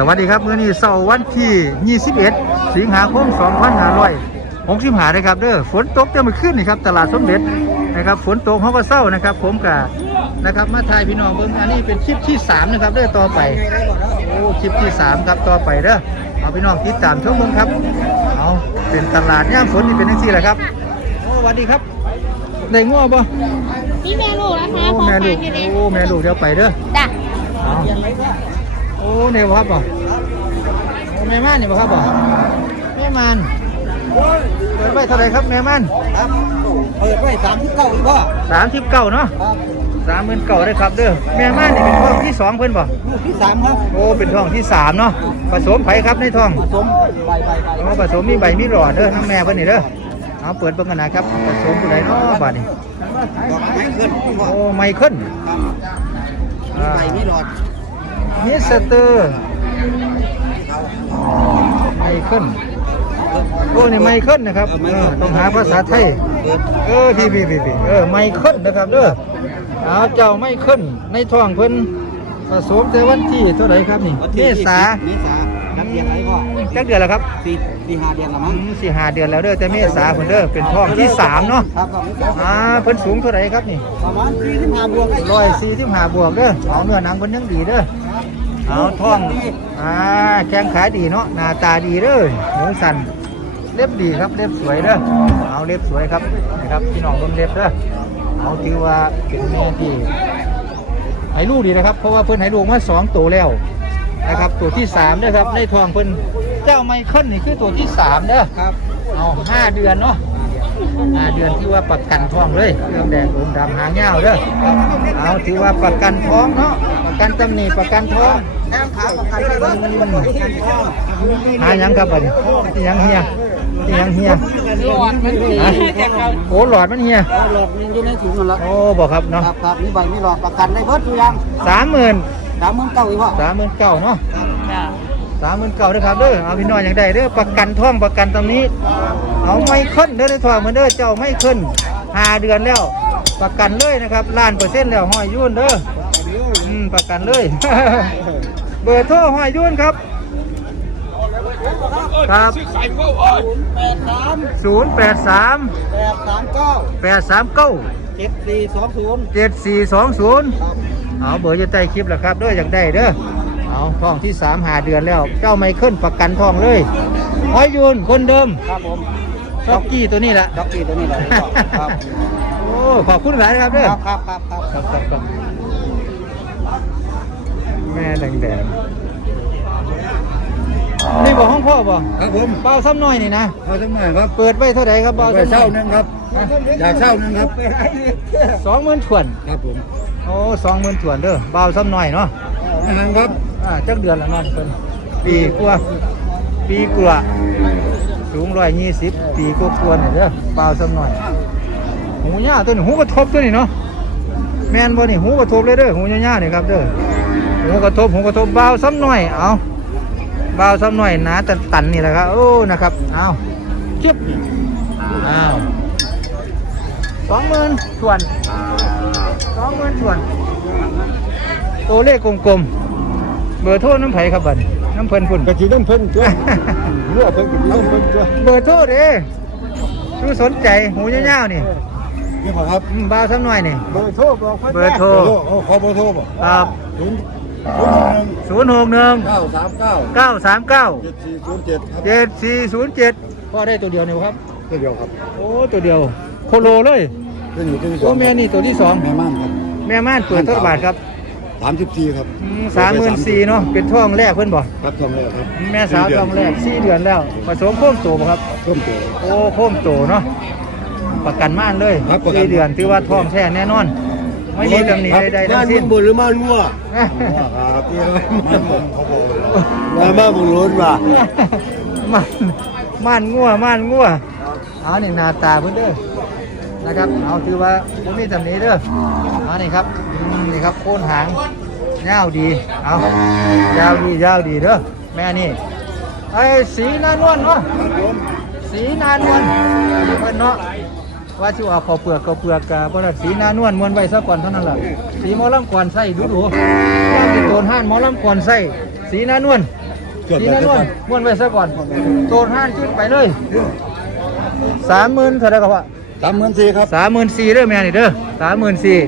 สวัสดีครับมื้อนี้เสาร์วันที่ 21 สิงหาคม 2565นะครับเด้อฝนตกจะมาขึ้นนี่ครับตลาดสมเด็จนะครับฝนตกเขาก็เศร้านะครับ ผมกะนะครับมาถ่ายพี่น้องเบิ่งอันนี้เป็นคลิปที่ 3 นะครับเด้อต่อไปโอ้คลิปที่ 3 ครับต่อไปเด้อเอาพี่น้องติดตามชมเบิ่งครับเอาเป็นตลาดย่ามฝนนี่เป็นจังซี่แหละครับโอ้สวัสดีครับได้ง้อบ่นี่แม่ลูกนะคะโอ้พอแม่ฟัลูงกกันเลยโอ้แม่ลูกเดี๋ยวไปเด้อจ้ะเอา โอ้เนี่ยบ่ครับบ่โอ้แม่ม่านนี่บ่ครับบ่แม่ม่านเปิดไว้เท่าไหร่ครับแม่ม่านครับเปิดไว้สามสิบเก้าอีกพ่อสามสิบเก้าเนาะครับสามหมื่นเก้าได้ครับเด้อแม่ม่านนี่เป็นท้องที่สองเพิ่นบ่ลูกที่สามครับโอ้เป็นท้องที่สามเนาะผสมไผครับในท้องผสมใบใบใบโอ้ผสมมีใบมีหลอดเด้อน้ำแม่เพิ่นนี่เด้อเอาเปิดเบิ่งกันนะครับผสมผู้ใดเนาะบัดนี้ดอกไม้ขึ้นพ่อโอ้ไมเคิลครับมีใบมีหลอด มิสเตอร์ไมเคิลโอ้นี่ไมเคิลนะครับเออต้องหาภาษาไทย เออพี่พี่พี่พี่เออไมเคิลนะครับเด้อเอาเจ้าไมเคิลในท้องเพิ่นผสมแต่วันที่เท่าไหร่ครับนี่วันเมที่ษาเมษานับเดือนไหนพ่อจักเดือนแล้วครับสี่สี่ห้าเดือนละมั้งอืมสี่ห้าเดือนแล้วเด้อแต่เมษาเพิ่นเด้อเป็นท้องที่สามเนาะครับครับอ่าเพิ่นสูงเท่าไหร่ครับนี่ประมาณสี่สิบห้าบวกร้อยสี่สิบห้าบวกเด้อเอาเนื้อหนังเพิ่นยังดีเด้อ เอาท้องอ่าแข้งขาดีเนาะหน้าตาดีเด้อหูสันเล็บดีครับเล็บสวยเด้อเอาเล็บสวยครับนะครับพี่น้องเบิ่งเล็บเด้อเอาถือว่าเป็นแม่ที่ให้ลูกดีนะครับ เพราะว่าเพิ่นให้ลูกมาสองตัวแล้วนะครับตัวที่สามนะครับในทองเพิ่นเจ้าไมเคิลนี่คือตัวที่สามเด้อครับเอาห้าเดือนเนาะห้าเดือนที่ว่าประกันท้องเลยเรื่องแดงเรื่องดำหางเงาวเด้อเอาถือว่าประกันท้องเนาะประกันตำหนิประกันท้อง แข้งขาประกันได้เลยประกันพ่อหาหยังครับบัดนี้ที่หยังเฮียที่หยังเฮียหลอดมันดีฮะโอ้หลอดมันเฮียหลอดมันอยู่ในถุงนั่นละโอ้บอกครับเนาะครับครับมีใบมีหลอดประกันได้เบิดทุกอย่างสามหมื่นสามหมื่นเก้าอีกพ่อสามหมื่นเก้าเนาะสามหมื่นเก่าเด้อครับเด้อเอาพี่น้อยอย่างใดเด้อประกันท่องประกันตรงนี้ เอาไม่ขึ้นเด้อในท่องเหมือนเด้อเจ้าไม่ขึ้นห้าเดือนแล้ว ประกันเลยนะครับล้านเปอร์เซ็นต์แล้วห้อยยุ่นเด้อ อืมประกันเลย เบอร์โทรห้อยยุ่นครับ ครับ แปดสามศูนย์แปดสามแปดสามเก้าแปดสามเก้าเจ็ดสี่สองศูนย์เจ็ดสี่สองศูนย์ครับเอาเบอร์จะใต้คลิปแหละครับเด้ออยากได้เด้อเอาท้องที่สามหาเดือนแล้ว เจ้าไม่ขึ้นประกันท้องเลยห้อยยุ่นคนเดิมครับผมช็อกกี้ตัวนี้แหละ ด็อกกี้ตัวนี้เลยครับ โอ้ ขอบคุณหลายนะครับเด้อ ครับครับครับครับ ครับครับครับแม่แดงแดงนี่บอกห้องพ่อบ่ครับผมเบาซ้ำน้อยนี่นะเอาสักหน่อยครับ เปิดไว้เท่าไหร่ครับเบาไปซ้ำเช่านึงครับ อยากเช่านึงครับสองหมื่นถวนครับผมโอ้สองหมื่นถวนเด้อเบาซ้ำน้อยเนาะนะครับอ่าจักเดือนละเน้องเพิ่นปีกว่าปีกว่าสูงร้อยยี่สิบปีกว่าควรเด้อเบาซ้ำน้อยหูยาวตัวนี้หูกระทบตัวนี้เนาะแม่นบ่นี่หูกระทบเลยเด้อหูยาวๆนี่ครับเด้อ หูกระทบหูกระทบเบาซ้ำหน่อยเอาเบาซ้ำหน่อยหนาตันตันๆนี่แหละครับโอ้นะครับเอาจิ๊บอ้าวสองหมื่นส่วนสองหมื่นส่วน ตัวเลขกลมๆเบอร์โทรน้ำไผ่ครับบัดน้ำเพิ่นพุ่นกะทิน้ำเพิ่นจ้ะเลือดเพิ่นกะทิน้ำเพิ่นจ้ะเบอร์โทรเด้ผู้สนใจหูยาวๆนี่นี่ขอครับอืมเบาซ้ำหน่อยนี่เบอร์โทรบอกเบอร์โทรขอเบอร์โทรบ่ครับ ศูนย์ศูนย์หกหนึ่งเก้าสามเก้าเก้าสามเก้าเจ็ดสี่ศูนย์เจ็ดครับเจ็ดสี่ศูนย์เจ็ดพ่อได้ตัวเดียวนี่บ่ครับเดียวครับโอ้ตัวเดียว โคโลเลยเป็นอยู่ที่สอโอ้งแม่นี่ตัวที่สองแม่ม่านครับแม่ม่านเปิดเท่าไหร่บาทครับสามสิบสี่ครับสามหมื่นสี่เนาะเป็นท้องแรกเพิ่นบ่ครับทองเลยครับแม่สาวท้องแรกสี่เดือนแล้วผสมโค้มโตบ่ครับ เพิ่มตัว โอ้โค้มโตเนาะประกันม่านเลยครับประกัน สี่เดือนถือว่าท้องแท้แน่นอน ไม่มีตำหนิใดๆทั้งสิ้นบุญหรือมารั่วนะครับที่มันเขาบอกว่ามาบุญล้นว่ะม่านม่านงัวม่านงัวเอานี่หน้าตาเพิ่นเด้อนะครับ เอาถือว่าบ่มีตำหนิเด้อเอานี่ครับอืมนี่ครับโคนหางยาวดี เอายาวดียาวดีเด้อแม่นี่ไอ้สีนานวลเนาะสีนานวลเพิ่นเนาะ ว่าสิเอาข้าวเปลือกข้าวเปลือกกะบ่ได้สีนานวลมวนไว้ซะก่อนเท่านั้นล่ะสีหมอลำก่อนใส่ดูดูว่าเป็นโดนห้านหมอลำก่อนใส่สีนานวลเกิดสีอะไรนั่นขึ้วนนม้วนไว้ซะก่อนโดนห้านขึ้นไปเลยสามหมื่นเท่าไหรครับพ่อสามหมื่นสี่ครับสามหมื่นสี่เด้อแม่นี่เด้อสามหมื่นสี่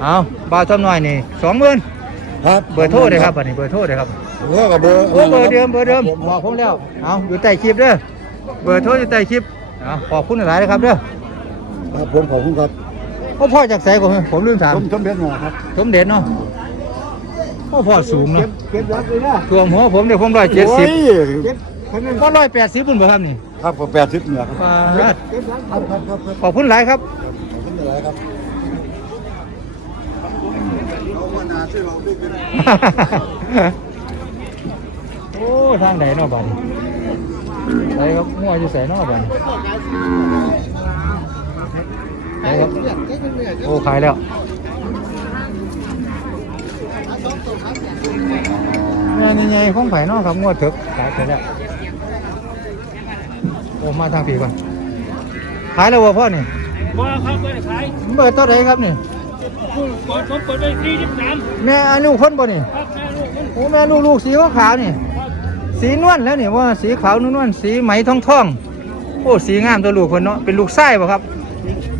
เอาบ่าวทำหน่อยนี่สองหมื่นครับเบอร์โทรเลยครับอันนี้เบอร์โทรเลยครับเบอร์กับเบอร์โอ้เบอร์เดิมเบอร์เดิมบอกผมแล้วเอาอยู่ใต้คลิปเด้อเบอร์โทรอยู่ใต้คลิปเอาขอบคุณหลายๆนะครับเด้อ ครับผมขอบคุณครับพ่อพ่อจากไสก่อนผมลืมถามผมชมเบ็ดหน่อยครับสมเด็จเนาะพ่อพ่อสูงเนาะเก็บรักเลยนะรวมหัวผมเดี๋ยวผมร้อยเจ็ดสิบเก็บคนนั้นก็ร้อยแปดสิบปุ่นบ่ครับนี่ครับผมแปดสิบเนี่ยครับปาดเก็บรักครับครับครับครับขอบคุณหลายครับขอบคุณหลายครับเรามานาช่วยเราด้วยกันโอ้ทางไหนเนาะบ้านไหนครับงัวอยู่ใส่เนาะบ้านไหนครับ โอ้ขายแล้วงานใหญ่ๆของไผ่เนาะครับงวดเถกขายไปแล้วโอ้มาทางผีก่อนขายแล้ววะพ่อนี่บ่ครับไม่ได้ขายเบอร์ตัวไหนครับนี่คุณกดผมกดไปที่ยี่สิบสามแม่อายุคนบ่นี่ครับแม่ลูกผมโอ้แม่ลูกลูกสีขาวๆนี่ครับสีนวลแล้วนี่ว่าสีขาวนวลๆสีไหมทองทองๆโอ้สีงามตัวลูกคนเนาะเป็นลูกไส้ป่ะครับลูกสาว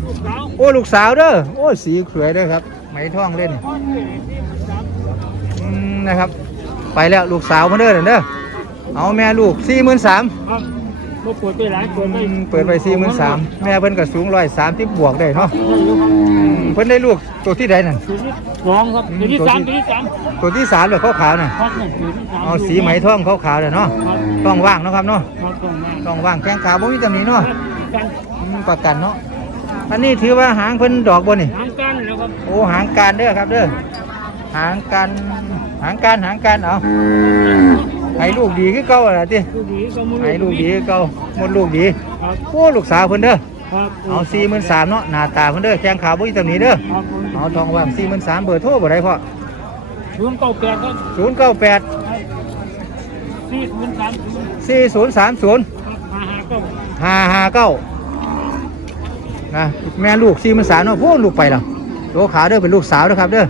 โอ้ลูกสาวเด้อโอ้สีสวยเด้อครับไหมทองเล่นพ่อที่ที่สามอืมนะครับ ไปแล้วลูกสาวมาเด้อเด้อเอาแม่ลูกสี่หมื่นสามครับบ่เปิดไปหลายเปิดไปเปิดไปสี่หมื่นสามแม่เพิ่นก็สูงร้อยสามสิบบวกได้เนาะอืมเพิ่นได้ลูกตัวที่ใดนั่นตัวที่สองครับตัวที่สามตัวที่สามตัวที่สามเลยขาวๆน่ะครับเนี่ยตัวที่สามเอาสีไหมทองขาวๆเลยเนาะครับต้องว่างเนาะครับเนาะครับตรงนั้นต้องว่างแข้งขาบ่มีตำหนิเนาะกันอืมประกันเนาะ อันนี้ถือว่าหางเพิ่นดอกบ่นี่ทางกันแล้วครับโอ้หางการเด้อครับเด้อ หางการหางการหางการเอาให้ลูกดีคือเก่าล่ะติลูกดีก็มือให้ลูกดีคือเก่าหมดลูกดีครับโอ้ลูกสาวเพิ่นเด้อครับเอา43,000เนาะหน้าตาเพิ่นเด้อแข้งขาบ่มีตำหนิเด้อครับผมเอาทองว่าง43,000เบอร์โทรบ่ได้พ่อศูนย์เก้าแปดครับ098สี่ศูนย์สามศูนย์4030ครับห้าห้าเก้า559 นะแม่ลูก43,000เนาะโอ้ลูกไปแล้วโลขาวเด้อเป็นลูกสาวเด้อครับเด้อ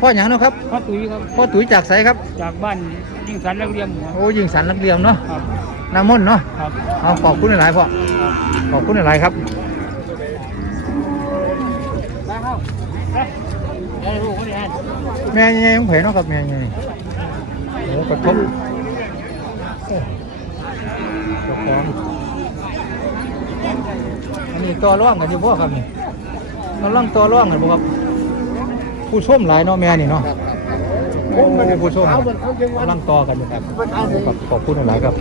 พ่อหยังเนาะครับพ่อตุ้ยครับ พ่อตุ๋ยจากไสครับ จากบ้านยิ่งสันแล้วเรียมหัวโอ้ยิงสันลักเลียมเนาะครับน้ำมนต์เนาะครับเอาขอบคุณหลายๆพ่อขอบคุณหลายๆครับได้ครับได้ได้ลูกคนนี้ฮะแม่ยังไงของเผยเนาะครับแม่ยังไงโอ้กระทบโอ้เจ้าของอั นนี้ตัวร่องกันอยู่พ่อครับนี่กำลังตัวร่องกันบ่ครับ ผู้ชมหลายเนาะแม่นี่เนาะโอ้ผู้ชมกำลังต่อกันอยู่ครับขอบขอบคุณหลายๆครับ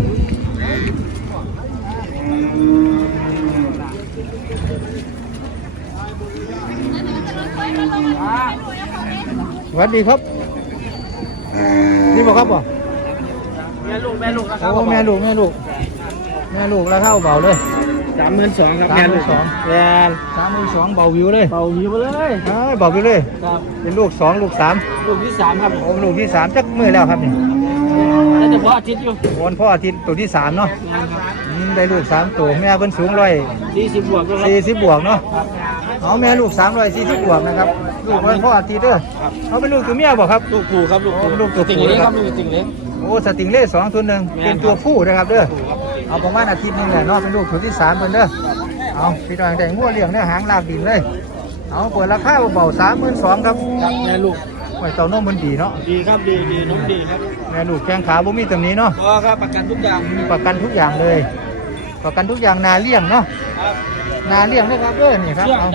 สวัสดีครับ นี่บอกครับบ่แม่ลูกแม่ลูกนะครัโอ้แม่ลูกแม่ลูก แม่ลูกแล้วเท่าเบาเลยสามหมื่นสองครับสามหมื่นสองแม่สามมือสองเบาวิวเลยเป่าหิวเลยเอ้ยเบาวิวเลย ครับเป็นลูกสองลูกสามลูกที่สามครับโอ้ลูกที่สามจักมือแล้วครับนี่แล้วจะพออาทิตย์อยู่วันพ่ออาทิตย์ตัวที่สามเนาะอืมได้ลูกสามตัวแม่เพิ่นสูงร้อยสี่สิบบวกด้วยครับสี่สิบบวกเนาะเอาแม่ลูกสามร้อยสี่สิบบวกนะครับลูกวันพ่ออาทิตย์เด้อเขาเป็นลูกตัวเมียบ่ครับ ลูกผูครับลูกโอ้ลูกตัวติ่งผู้เล็กนะคครัรับ บลูกติ่งเล็ก โอ้สติงเล่สองตัวหนึ่งแม่น เป็นตัวผู้นะครับเด้อ เอาประมาณอาทิตย์หนึงแหละเนาะเป็นลูกตัวที่สามเพิ่นเด้อเอาพี่น้องแต่งมั่วเลี้ยงเนื้อหางลากดินเลยเอาเปิดราคาเบาสามหมื่นสองครับครับแม่ลูกไว้เต่านมมันดีเนาะดีครับดีดีน้องดีครับแม่ลูกแข้งขาบ่มีตำหนี้เนาะพอครับประกันทุกอย่างมีประกันทุกอย่างเลย ประกันทุกอย่างนาเลี้ยงเนาะครับนาเลี้ยงนะครับเด้อนี่ครับเอา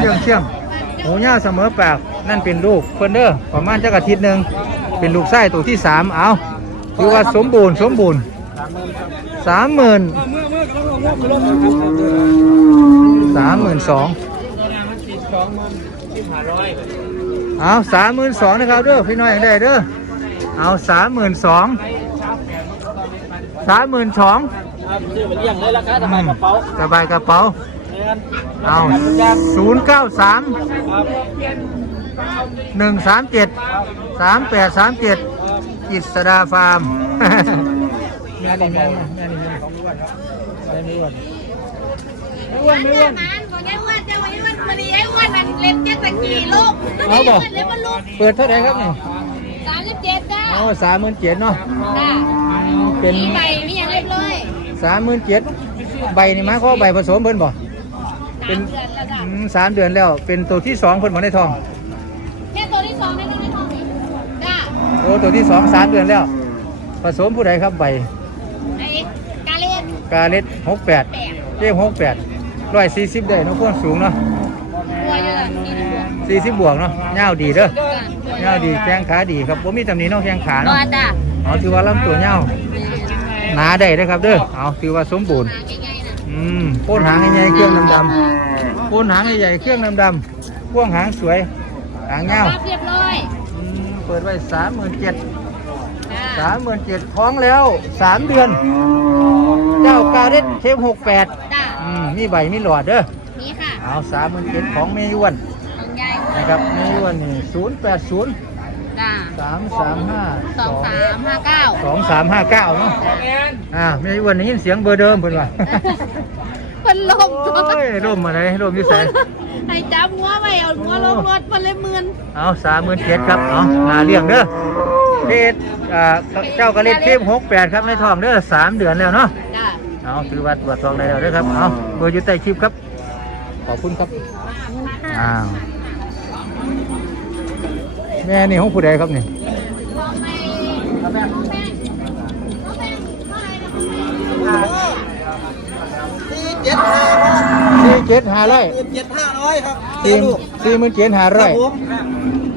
เชื่เชื่อองมเชื่อมหูย่าเสมอปากนั่นเป็นลูกเพิ่นเด้อประมาณจักอาทิตย์หนึ่งเป็นลูกไส้ตัวที่สามเอาถือว่าสมบูรณ์สมบูรณ์ สามหมื่นสามหมื่นสองเอาสามหมื่นสองนะครับเด้อพี่น้อยอย่างได้เด้อเอาสามหมื่นสองสามหมื่นสองสบายกระเป๋าสบายกระเป๋าเอาศูนย์เก้าสามหนึ่งสามเจ็ดสามแปดสามเจ็ดกิษดาฟาร์ม ม่นี่แม่นี่แม่นี่แม่นี่ไม่อ้วนไม่อ้วนไม่อ้วนมันบอกไอ้อ้วนเจ้าไอ้อ้วนมาดีไอ้อนมันเล่นเจ็ตสกีลูกเอาบอกเล่นบอลลูกเปิดเท่าไหร่ครับเนี่เสามสิบเจ็ดจ้าอ๋อสามหมื่นเจ็ดเนาะเป็นใบมีอย่างเรียบร้อยสามหมื่นเจ็ดใบนี่มาเขาใบผสมเพิ่นบ่เดือนสามเดือนแล้ว เป็นตัวที่สองเพิ่นบ่ได้ทองแค่ตัวที่สองได้ตัวที่สองนี้จ้าโอ้ตัวที่สองสามเดือนแล้วผสมผู้ใดครับใบ กาเล็ดหกแปดแปดเรียกหกแปดร้อยสี่สิบได้เนาะควรสูงเนาะตัวอยู่จ้ะนี่ดีกว่าสี่สิบบวกเนาะเงาวดีเด้อจ้าเงาวดีแข้งขาดีครับผมมีตำหนิเนาะแข้งขาตัเนาะวจ้าเอาถือว่าลำตัวเงาวหนาได้เด้อครับเด้อเอาถือว่าสมบูรณ์หาง่ายๆนะอืมโป้นหางใหญ่ๆเครื่องดำๆโป้นหางใหญ่ๆเครื่องดำๆพ่วงหางสวยหางเงาวรับเรียบร้อยอืมเปิดไว้สามหมื่นเจ็ด จ้าสามหมื่นเจ็ดท้องแล้วสามเดือน เจ้ากาเด็ดเทปหกแปดจ้าอืมมีใบมีหลอดเด้อนี่ค่ะเอาสามหมื่นเจ็ดของเมยวนของยายนะครับเมยวนนี่ศูนย์แปดศูนย์จ้าสามสามห้าสองสามห้าเก้าสองสามห้าเก้าเนาะอ่าเมยวนได้ยินเสียงเบอร์เดิมเพิ่นว่าเป็นลมตัวโอ้ยร่มอะไรร่มอยี่ใสให้จับหัวไว้เอาหัวลงรถมันเลยหมื่นเอาสามหมื่นเจ็ดครับเอางาเลี้ยงเด้อเลดอ่าเจ้ากระเล็ดเทปหกแปดครับในท้องเด้อสามเดือนแล้วเนาะจ้า เอาถือว่าตรวจทองได้แล้วเด้อครับเอาเบอร์อยู่ใต้คลิปครับ ขอบคุณครับอ้าวแม่นี่ของผู้ใดครับนี่สี่เจ็ดห้าสี่เจ็ดห้าร้อยเจ็ดห้าร้อยครับสี่สี่หมื่นเจ็ดห้าคร้รัอบยผม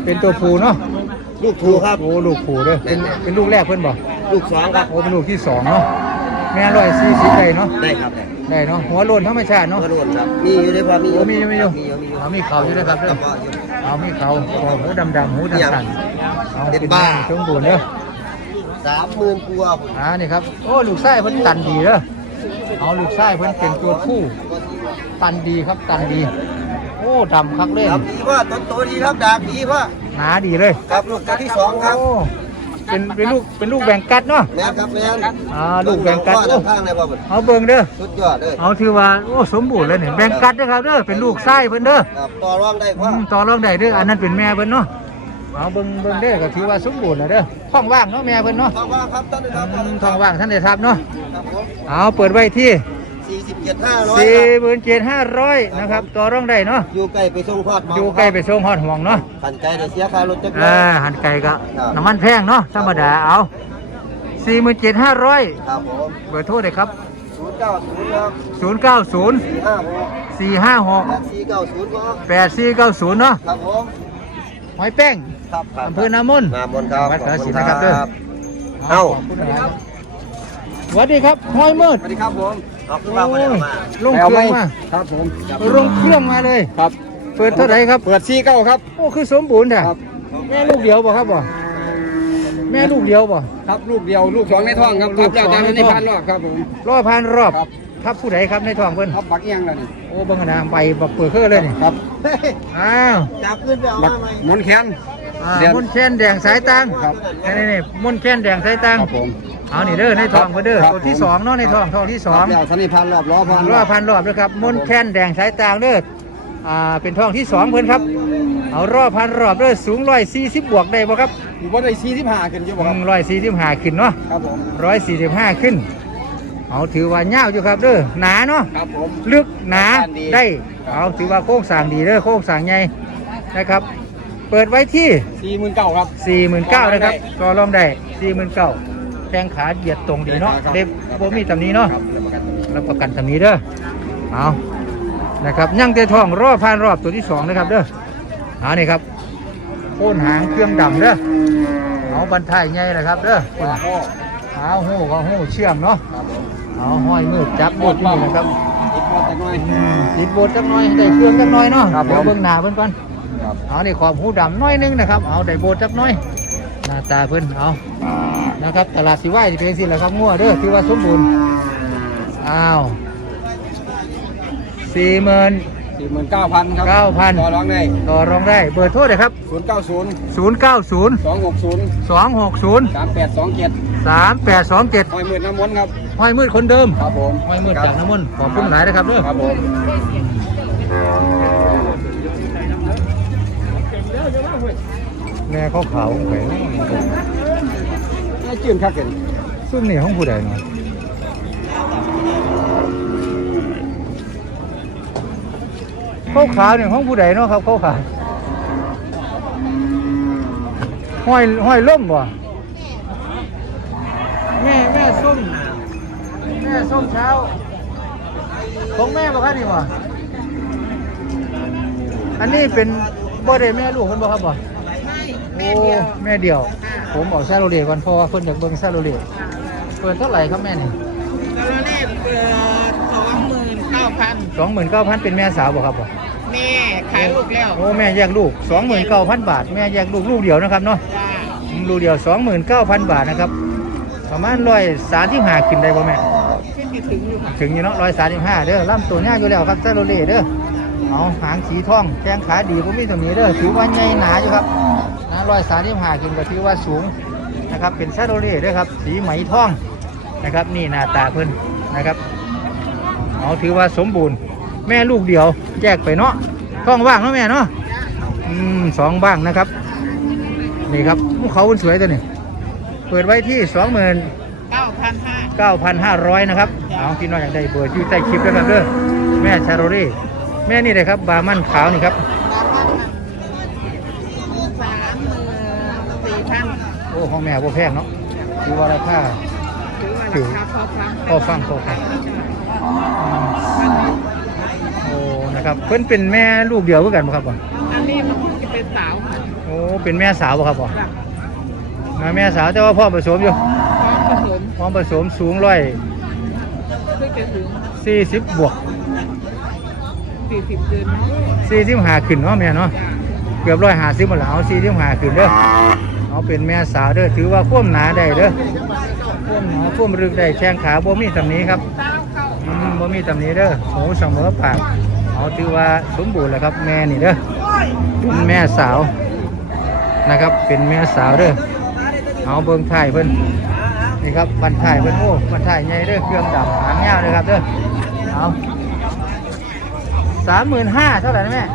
เป็นตัวผู้เนาะลูกถูกครับโอ้ลูกผู้เด้อเป็นเป็นลูกแรกเพิ่นบอกลูกสองครับโอ้เป็นลูกที่สองเนาะ แม่ร้อยสี่สิบได้เนาะได้ครับได้ได้เนาะหัวโล้นธรรมชาติกเนาะระโดดครับมีอยู่ด้วยครับมีอโอ้ยู่มีอยู่มีอยู่มีอยู่มีอยู่เอามีเขาอยู่ด้วยครับกเด้อระเป๋าอยู่ เอามีเขาคอหูดำดำๆหูดำสั่นเอาเป็นบ้าสมบูรณ์เด้อสามหมื่นกว่าผมอ่านี่ครับโอ้ลูกไส้เพิ่นตันดีเด้อเอาลูกไส้เพิ่นเป็นตัวผู้ตันดีครับตันดี โอ้ดำคักเลยครับดีว่าต้นโตดีครับดาบดีว่าหนาดีเลยครับลูกตัวที่สองครับโอ้ เป็นเป็นลูกเป็นลูกแบ่งกัดเนาะแม่นครับแม่นอ่าลูกแบ่งกัดพ่อโอ้ด้านข้างเลยบ่ผมเอาเบิ่งเด้อสุดยอดเลยเอาถือว่าโอ้สมบูรณ์เลยนี่แบ่งกัดเด้อครับเด้อเป็นลูกไส้เพิ่นเด้อครับต่อรองได้อืพ่อมต่อรองได้เด้ออันนั้นเป็นแม่เพิ่นเนาะเอาเบิ่งเบิ่งเด้อก็ถือว่าสมบูรณ์แล้วเด้อท้องว่างเนาะแม่เพิ่นเนาะทองว่างครับท่านนะครับอืมท้องว่างท่านได้ทับเนาะครับผมเอาเปิดไว้ที่สี่สิบ เจ็ดห้าร้อยสี่หมื่นเจ็ดห้าร้อยนะครับต่อรองได้เนาะอยู่ใกล้ไปส่งพอดอยู่ใกล้ไปส่งฮอดห่วงเนาะขันไกลเดี๋ยวเสียค่ารถจักรอ่าหันไก่ก็น้ำมันแพงเนาะธรรมดาเอาสี่หมื่นเจ็ดห้าร้อยครับผมเบอร์โทรเลยครับศูนย์เก้าศูนย์ครับศูนย์เก้าศูนย์สี่ห้าหกสี่ห้าหกแปดสี่เก้าศูนย์ครับแปดสี่เก้าศูนย์เนาะครับผมหอยแป้งครับครับอำเภอน้ำมนต์นามนครับวัดกาฬสินธุ์ขนะครับเด้อบเอ้าขบคุณครับสวัสดีครับหอยมืดสวัสดีครับผม เอาขึ้นมาคนเดียวมาลงเครื่องมาครับผมลงเครื่องมาเลยครับ เปิดเท่าไหร่ครับ เปิดสี่เก้าครับ โอ้คือสมบูรณ์แท้ครับแม่ลูกเดียวบ่ครับบ่แม่ลูกเดียวบ่ครับลูกเดียวลูกสองในท้องครับลูรับกแล้วสองแต่ในในท้องพันรอบครับผมรอบพันรอบครับทับผู้ใดครับในท้องเพิ่นครับบักเอียงแล้วนี่โอ้เบิ่งกันนะใบบักเปิดเครือเลยนี่ครับอ้าวจับขึ้นไปเอาบักมาใหม่หมนแขนอ่าเดี๋ยวมุนแค้นแดงสายตังครับนี่นี่ๆมุนแค้นแดงสายตังครับผม เอานี่เด้อในท้องเพิ่นเด้อครับตัวที่ผมสองเนาะในท้องท้องที่สองรับแล้วสันนิพันธ์รอบล้อพันรอบพันรอบเด้อครับมุนแค้นแดงสายตังเด้ออ่าเป็นท้องที่สองเพิ่นครับเอารอบพันรอบเด้อสูง140บวกได้บ่ครับอยู่ว่าได้สี่สิบห้าขึ้นเยอะบ่ครับ145ขึ้นเนาะครับผม145ขึ้น เอาถือว่ายาวอยู่ครับเด้อหนาเนาะครับผมลึกหนาดีได้เอาถือว่าโค้งสร้างดีเด้อโค้งสร้างใหญ่นะครับเปิดไว้ที่สี่หมื่นเก้าครับ49,000นะครับก็ลองได้49,000แข้งขาเหยียดตรงดีเนาะครับเล็บโบมีตำนี้เนาะครับเดี๋ยวประกันรับประกันตำนี้เด้อเอานะครับย่างเตะทองรอบผ่านรอบตัวที่สองนะครับเด้อเอานี่ครับโค่นหางเครื่องดำเด้อเอาบันทายใหญ่นะครับเด้อคุณน่ะเอาหูก็หูเชื่อมเนาะครับผมเอาห้อยมือจับหมดที่นี่นะครับอีกพอแต่น้อยอืมติดโบดจักหน่อยได้เครื่องจักหน่อยเนาะครับผมเดี๋ยวเบิ่งหน้าเพิ่นก่อนครับเอานี่ขอบหูดำหน้อยหนึงนะครับ เอาได้โบดจักหน่อย หน้าตาเพิ่นเอานะครับตลาดสิไหวที่เป็นสิแหละครับงัวเด้อถือว่าสมบูรณ์อ้าวสี่หมื่นสี่หมื่นเก้าพันครับเก้าพันต่อรองได้ต่อรองได้เบอร์โทษเลยครับศูนย์เก้าศูนย์ศูนย์เก้าศูนย์สองหกศูนย์สองหกศูนย์สามแปดสองเจ็ดสามแปดสองเจ็ดห้อยหมื่นน้ำมนต์ครับห้อยมืดคนเดิมครับผมห้อยมืดจากน้ำมนต์ขอบคุณหลายนะครับเด้อครับผม ม่เขาขาวของไผน่าจืนคักเกินซุ่มนี่ของผู้ใดเนาะเขาขาวเนี่ยของผู้ใดเนาะครับเขาขาวห้อยห้อยล่มบ่แม่แม่ส้มแม่ส้มเช้าของแม่บ่ครับนี่บ่อันนี้เป็นบ่ได้แม่ลูกเพิ่นบ่ครับบ่ โอ้แม่เดียว ผมเอาซาโรเลก่อนเพราะว่าเพิ่นอยากเบิ่งซาโรเลเปิดเท่าไหร่ครับแม่นี่ตอนแรกเปิดสองหมื่นเก้าพันสองหมื่นเก้าพันเป็นแม่สาวบ่ครับบ่แม่ขายลูกแล้วโอ้แม่แยกลูกสองหมื่นเก้าพันบาทแม่แยกลูกลูกเดียวนะครับเนาะจ้าอืมลูกเดียวสองหมื่นเก้าพันบาทนะครับประมาณร้อยสามที่หาขึ้นได้บ่แม่ขึ้นไปถึงอยู่ค่ะถึงอยู่เนาะร้อยสามสิบห้าเด้อลำตัวง่ายอยู่แล้วครับซาโรเลเด้อเอาหางสีทองแข้งขาดีผมมีตรงนี้เด้อถือว่าใหญ่หนาอยู่ครับนะ ร้อยสามสิบห้าขึ้นก็ถือว่าสูงนะครับ เป็นซาโรเลเด้อครับ สีไหมทองนะครับ นี่หน้าตาเพิ่นนะครับเอาถือว่าสมบูรณ์ แม่ลูกเดียว แยกไปเนาะท้องว่างเนาะแม่เนาะอืมสองบ้างนะครับ นี่ครับภูเขาสวยตัวนี้เปิดไว้ที่สองหมื่นเก้าพันห้า9,500นะครับ เอาพี่น้องอยากได้เบอร์ที่ใต้คลิปด้วยครับเด้อแม่ชาโรรี่แม่นี่เลยครับ บามันขาวนี่ครับ สามพันสามหมื่นสี่พัน โอ้ของ แม่บ่แพงเนาะคือว่าราคาถือว่าราคาพอฟังพอฟังพอฟังโอ้นะครับเพิ่นเป็นแม่ลูกเดียวคือกันบ่ครับบ่อันนี้มันจะเป็นสาวค่ะโอ้เป็นแม่สาวบ่ครับบ่จ้ะมาแม่สาวแต่ว่าพ่อผสมอยู่พร้อมผสมพ่อผสมสูงร้อยเพื่อจะถึงสี่สิบบวกสี่สิบเดือนเนาะสี่สิบห้าขึ้นเนาะแม่เนาะจ้ะเกือบร้อยห้าสิบหมดแล้วเอาสี่สิบห้าขึ้นเด้อ เอาเป็นแม่สาวเด้อถือว่าควมหนาได้เด้อควมหนาควมรึกได้แข้งขาบ่มีตำนี้ครับอืมบ่มีตำนี้เด้อหูเสมอปากเอาถือว่าสมบูรณ์แล้วครับแม่นี่เด้อเป็นแม่สาวนะครับ เป็นแม่สาวเด้อเอาเบิ่งถ่ายเพิ่นนี่ครับบันถ่ายเพิ่นโอ้บันถ่ายใหญ่เด้อเครื่องดำหางยาวเลยครับเด้อเอาสามหมื่นห้าเท่าไหร่นะแม่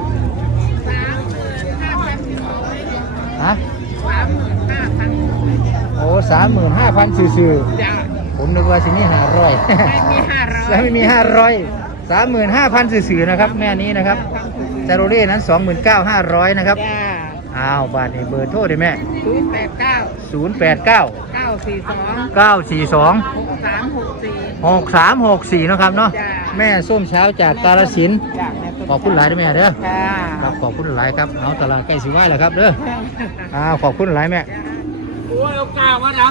มื่นห้าพันฮะสามหมื่นห้าพันโอ้สามหมื่นห้าพันซื่อจ้ะๆผมนึกว่าสิมีห้าร้อยไม่มีห้าร้อยแล้วไม่มีห้าร้อยสามหมื่นห้าพันซื่อๆนะครับ แม่นี้นะครับจาโรเล่นั้นสองหมื่นเก้าห้าร้อยนะครับ จ้าอ้าวบาทนี้เบอร์โทรได้แม่ศูนย์แปดเก้าศูนย์แปดเก้าเก้า สี่สองเก้าสี่สองหกสามหกสี่หกสามหกสี่นะครับเนาะ จ้าแม่ส้มเช้าจากกาลสินธุ์จ้าแม่ตุ๊กขอบคุณหลายนะแม่เด้อ จ้าครับขอบคุณหลายครับ เอาตลาดใกล้สิไหวแล้วครับเด้ออ้าวขอบคุณหลายแม่โอ้ยเอากล้ามาด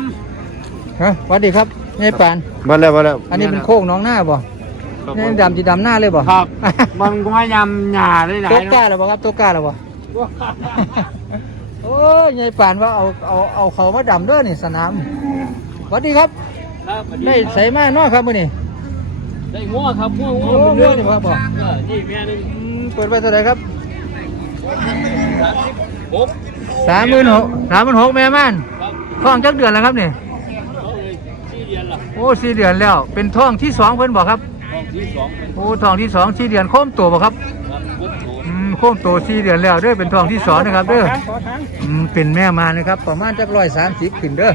ฮะสวัสดีครับยายปาน มาแล้วมาแล้วอันนี้เป็นโคกน้องหน้าบ่นี่ดำจีดำหน้าเลยบ่ำครับ มันก็ไม่ยำหยาได้หลาตัยวกล้าแล้วบ่ครับตัวกล้าแล้วบ่โอ้ ยยายป่านว่าเอาเอาเอาเขามาดำเด้อนี่สนามสวัสดีครับ ครับสวัสได้ดีใส่มาเนาะครับมื้อนี้ ได้ง้อครับง้อโอ้ง้อเรื่องนี่บ่ครับบ่เออนี่แม่หนึงอืมเปิดไปเท่าไหร่ครับหก36,000 36,000แม่ม่านครับท้องจักเดือนแล้วครับนี่เขาเลยสี่เดือนละโอ้สี่เดือนแล้ว เป็นท้องที่สองเพิ่นบอกครับห้องที่สองเป็นโอ้ท้องที่สองสี่เดือนโค้มตัวบ่ครับ โค้มตัวสี่เดือนแล้วเด้อเป็นท้องที่สองนะครับเด้ออืมเป็นแม่มานะครับประมาณจัก130ขึ้นเด้อ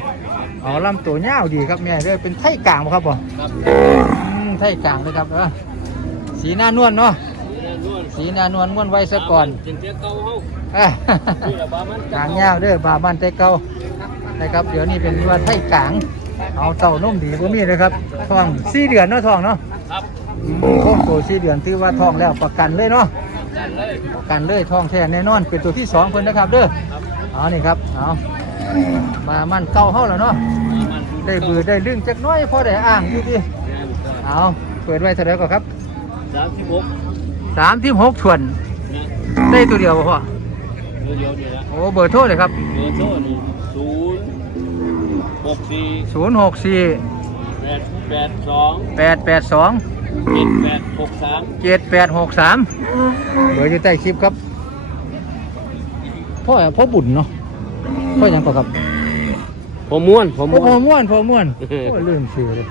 เอาลำตัวยาวดีครับแม่เด้อเป็นไทกลางบ่ครับบ่ครับอืมไทยกลางเลยครับเออสีหน้านวลเนาะนี่แน่นวลสีหน้านวลม้วนไว้ซะก่อนเจนเจ้าเก่าเฮาเอ้ยนี่ละบามันกลางยาวเด้อบาบ้านใจเก่านะครับ เดี๋ยวนี้เป็นว่าไทยกลาง เอาเต่านมดีบ่มีเลยครับท้องสี่เดือนเนาะท้องเนาะครับอืมท้องโตสี่เดือนถือว่าท้องแล้วประกันเลยเนาะจันเลยประ กันเลยท้องแท้แน่นอนเป็นตัวที่สองเพิ่นนะครับเด้อครับเอานี่ครับเอามามันเก่าเฮาแล้วเนาะบามันได้เบือได้ลึงจักหน้อยพอได้อ่างอยู่ดิเอาเปิดไว้เท่าไหร่ก็ครับสามสิบหกสามที่หกส่วนนะได้ตัวเดียวบ่พ่อเดี๋ยวเดี๋ยวเดี๋ยวนะโอ้เบอร์โทรเลยครับเบอร์โทรนี่ศูนย์หกสี่ศูนย์หกสี่แปดแปดสองแปดแปดสอง เจ็ดแปดหกสามเจ็ดแปดหกสามเบอร์อยู่ใต้คลิปครับพ่อพ่อบุญเนาะพ่อหยังก่อนครับผมม้วนผมพ่อม้วพ่อนม่วนพ่อม่วนโอ้ลืมชื่อเลย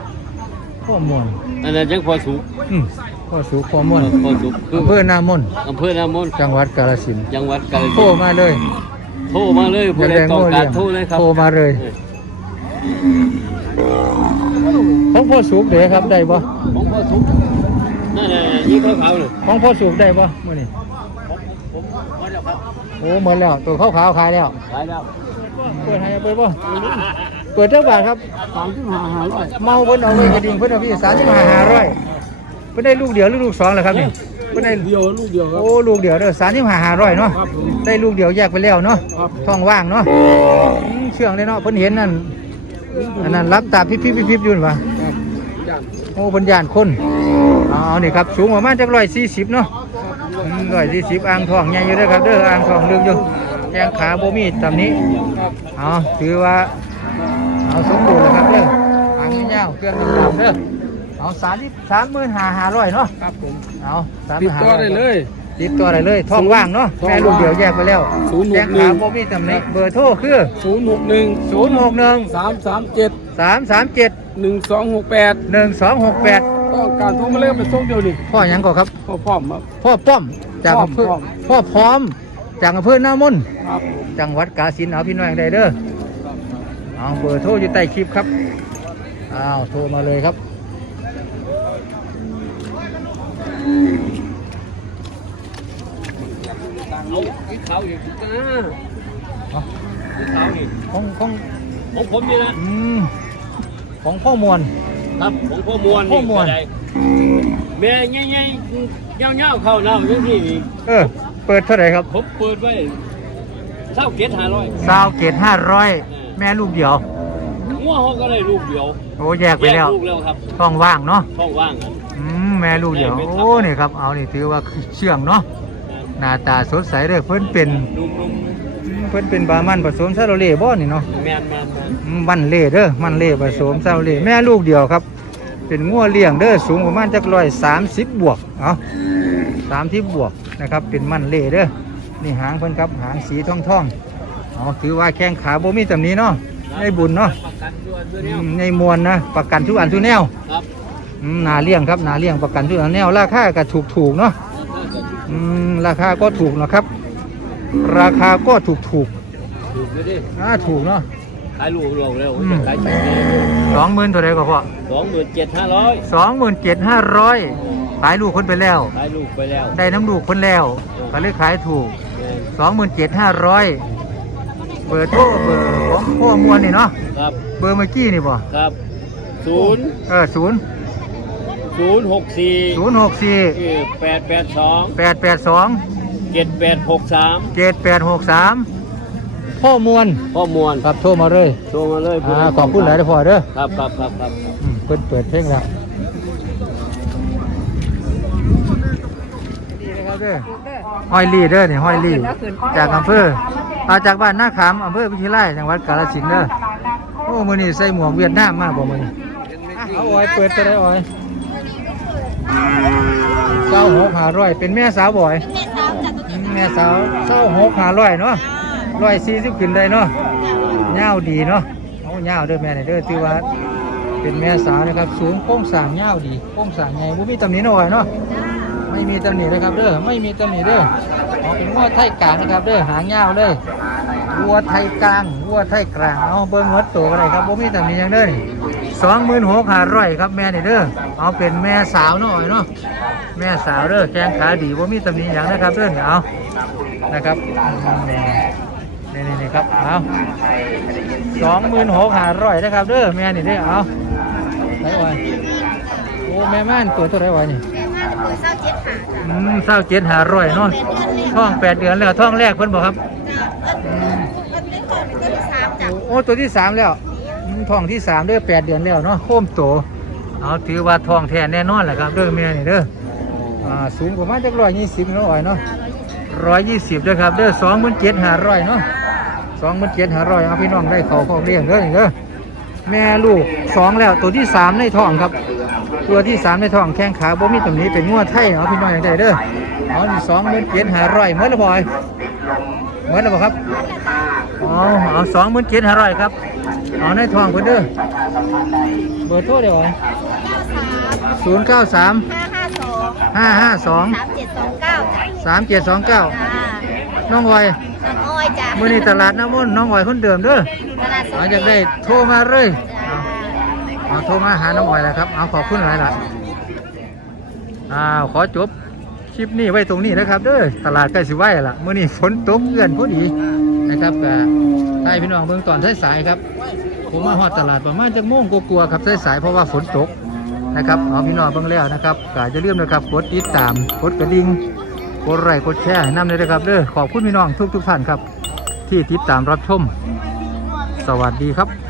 พ่อม่วนอันนั้นยังพอสุกอืมพ่อสูพ่อม่วนพอสุกคืออำเภอนามนอำเภอนามนจังหวัดกาฬสินธุ์จังหวัดกาฬสินโทรธุ์มาเลยโโทรมาเลยผู้ใดต้องการโทรเลยครับโทรมาเลย ของพ่อสูบเด้ครับได้บ่ผมก็ทุกนั่นแหละยี่เขาเขาเลยของพ่อสูบได้บ่มื้อนี้ผมผมว่าแล้วครับโอ้เหมือนแล้วตัวขาวๆขายแล้วขายแล้วเปิดให้เปิดบ่เปิดเท่าบาทครับสามสิบห้าห้าร้อยเมาเพิ่นเอาไว้กระดิ่งเพิ่นเอาพี่สามสิบห้าห้าร้อยเพิ่นได้ลูกเดียวหรือลูกสองเหรอครับนี่เพิ่นได้เดียวลูกเดียวครับโอ้ลูกเดียวเด้อสามสิบห้าห้าร้อยเนาะครับผมได้ลูกเดียวแยกไปแล้วเนาะครับท้องว่างเนาะอืมเชื่องเลยเนาะเพิ่นเห็นนั่น อันนั้นรับตาพิบพิบพิบพิบอยู่นี่ะครับย่าโอ้พิ่นยานคนเอานี่ครับสูงประมาณจักร้อยสี่สิบเนาะร้อยสี่สิบอ่างทองใหญ่อยู่ด้อครับเด้ออ่างทองลึกอยู่แขงขาโบมีตำนี้เอาถือว่าเอาสมบูรณ์เลยครับเด้อหางยาวๆเครื่องดำเด้อเอาสามสามหมื่นห้าห้าร้อยเนาะครับผมเอาสามติดต่อได้เลย ติดต่อได้เลยท้องว่างเนาะท้องแม่ว่างลูกเดียวแยกไปแล้วศูนย์หแจ้กงหนึ่ขางบ่มีตำหนิเบอร์โทรคือศูนย์หกหนึ่งศูนย์หกหนึ่งสามสามเจ็ดสามสามเจ็ดหนึ่งสองหกแปดหนึ่งสองหกแปดก็การโทรมาเริ่มเป็นส่งเดียวนี่พ่อหยังก่อนครับ พอพร้อมครับ พ่อป้อมจากอำเภอป้อม พ่อพร้อมจากอำเภอหน้ามนครับจังหวัดกาฬสินธุ์เอาพี่น้องได้เด้อเอาเบอร์โทรอยู่ใต้คลิปครับอ้าวโทรมาเลยครับ เอาที่เขาอีกนะเอาที่เขานี่ของของของผมนี่นะอืมของพ่อมวลครับของพ่อมวลพ่อมวลก็ได้แม่ใหญ่ๆเงาๆเข้าเน้ำจังซี่นี่เออ เปิดเท่าไหร่ครับ ผมเปิดไว้เท่าเกตห้าร้อยซาวเกตห้าร้อยแม่ลูกเดียวงัวเขาก็ได้ลูกเดียวโอ้แยกไปแล้วลูกแล้วครับท้องว่างเนาะช่องว่างกันอืมแม่ลูกเดียวโอ้นี่ครับเอานี่ถือว่าเชื่องเนาะ หน้าตาสดใสเลยเพิ่นเป็นนุ่มอืมเพิ่นเป็นบามันผสมซาโรเล่บ่นี่เนาะๆแมนแมนแมนอืมมันเล่เด้อมันเล่ผสมซาโรเล่แม่ลูกเดียวครับ เป็นงัวเลี้ยงเด้อสูงประมาณจักร้อยสามสิบบวกเอาสามสิบบวกนะครับ เป็นมันเล่เด้อนี่หางเพิ่นครับหางสีทองทองๆเอาถือว่าแข้งขาบ่มีตำหนี้เนาะในบุญเนาะประกันด้วยตัวอืเนี้ยมในมวลนะประกันทุกอันทุกแนวครับอืมนาเลี้ยงครับนาเลี้ยงประกันทุกอันแนวราคาก็ถูกถูกๆเนาะอืม ราคาก็ถูกนะครับ ราคาก็ถูกถูกถูกเลยดิๆอ่าถูกเนาะขายลูกเราแล้วอืมจะขายชิ้นสองหมื่นเท่าไรก็พอสองหมื่นเจ็ดห้าร้อยสองหมื่นเจ็ดห้าร้อยขายลูกคนไปแล้ว ขายลูกไปแล้ว ได้น้ำลูกคนแล้วก็เลยขายถูกแม่นสองหมื่นเจ็ดห้าร้อยเบอร์โทรเบอร์ของพ่อมวลนี่เนาะ ครับ เบอร์เมื่อกี้นี่บ่ครับศูนย์เออศูนย์ ศูนย์หกสี่ศูนย์หกสี่แปดแปดสองแปดแปดสองเจ็ดแปดหกสามเจ็ดแปดหกสามพ่อมวลพ่อมวลครับโทรมาเลยโทรมาเลยอ่าขอบคุณหลายเด้อพ่อเด้อครับครับครับครับอืมเปิดเปิดเพลงแล้วดีนะครับเด้อห้อยลีเด้อนี่ห้อยลีจากอำเภอมาจากบ้านนาขามอำเภอพิชิไลจังหวัดกาฬสินธุ์เด้อโอ้มื้อนี้ใส่หมวกเวียดนามมาบ่มื้อนี้อะเอาอ้อยเปิดไปได้อ้อย เศร้าหกหาร้อยเป็นแม่สาวบ่อยแม่สาวจัดตัวอืมแม่สาวเศร้าหกหาร้อยเนาะร้อยสี่สิบขึ้นได้เนาะเงาวดีเนาะเอาเงาวเด้อแม่นี่เด้อถือว่าเป็นแม่สาวนะครับสูงโค้งสร้างเงาวดีโค้งสร้างใหญ่บ่มีตำหนิหน่อยเนาะไม่มีตำหนินะครับเด้อไม่มีตำหนิเด้อเอาเป็นวัวไทยกลางนะครับเด้อหางเงาวเลยวัวไทยกลางวัวไทยกลางเอาเบิ่งวัดตัวอะไรครับบ่มีตำหนิหยังเด้อ สองหมื่นหกห้าร้อยครับแม่นี่เด้อเอาเป็นแม่สาวหน่อยเนาะแม่สาวเด้อแข้งขาดีบ่มีตำหนิหยังนะครับเด้อเอานะครับนี่นี่นี่ครับเอาสองหมื่นหกหาร้อยนะครับเด้อแม่นี่เด้อเอาไหนวะโอ้แม่ม่านตัวเท่าไหรวะนี่แม่ห้าเปิดเศร้าเจ็ดหาจ้ะอืมเศร้าเจ็ดหาร้อยเนาะเป็นเดือนเลยท้องแปดเดือนแล้วท้องแรกเพิ่นบอกครับจ้ะเอิ้นเอิ้นเป็นก่อนเป็นต้นที่สามจ้ะโอ้ตัวที่สามแล้วอืม ท้องที่สามเด้อแปดเดือนแล้วเนาะโค้มโตเอาถือว่าท้องแท้แน่นอนแหละครับเด้อแม่นี่เด้ออ่าสูงประมาณจักร้อยยี่สิบเนาะอ้อยเนาะร้อยยี่สิบเด้อครับเด้อสองหมื่นเจ็ดหาร้อยเนาะสองหมื่นเจ็ดหาร้อยเอาพี่น้องได้เขาเขาเลี้ยงเด้อนี่เด้อแม่ลูกสองแล้วตัวที่สามในท้องครับ ตัวที่สามในท้องแข้งขาบ่มีตรงนี้เป็นงวดไทยเอาพี่น้องอย่างใดเด้อเอานี่สองหมื่นเจ็ดหาร้อยเมื่อละบ่อยเมื่อละบ่ครับ เอาเอาสองหมื่นเจ็ดหาร้อยครับ เอาในท้องเพิ่นเด้อเบอร์โทรเดี๋ยวเก้าสามศูนย์เก้าสามห้าห้าสองห้าห้าสองสามเจ็ดสองเก้าจ้ะสามเจ็ดสองเก้าจ้าน้องออยน้องอ้อยจ้ะมื้อนี้ตลาดน้ำมนต์น้องอ้อยคนเดิมเด้อตลาดสหลัดงจากได้โทรมาเลยเอาโทรมาหาน้องอ้อยแล้วครับ เอาขอบคุณหลายล่ะอ้าวขอจบคลิปนี้ไว้ตรงนี้นะครับเด้อตลาดใกล้สิไหวละมื้อนี้ฝนตกเอื้อนพอดี นะครับก็ให้พี่น้องเบื้องตอนสายๆครับ ผมมาหอดตลาดประมาณจักโมงกลัวๆครับสายๆเพราะว่าฝนตกนะครับเอาพี่น้องเบื้องแล้วนะครับก็อย่าลืมนะครับกดติดตามกดกระดิ่งกดไลค์กดแชร์นำเลยนะครับเด้อขอบคุณพี่น้องทุกๆท่านครับ ที่ติดตามรับชม สวัสดีครับ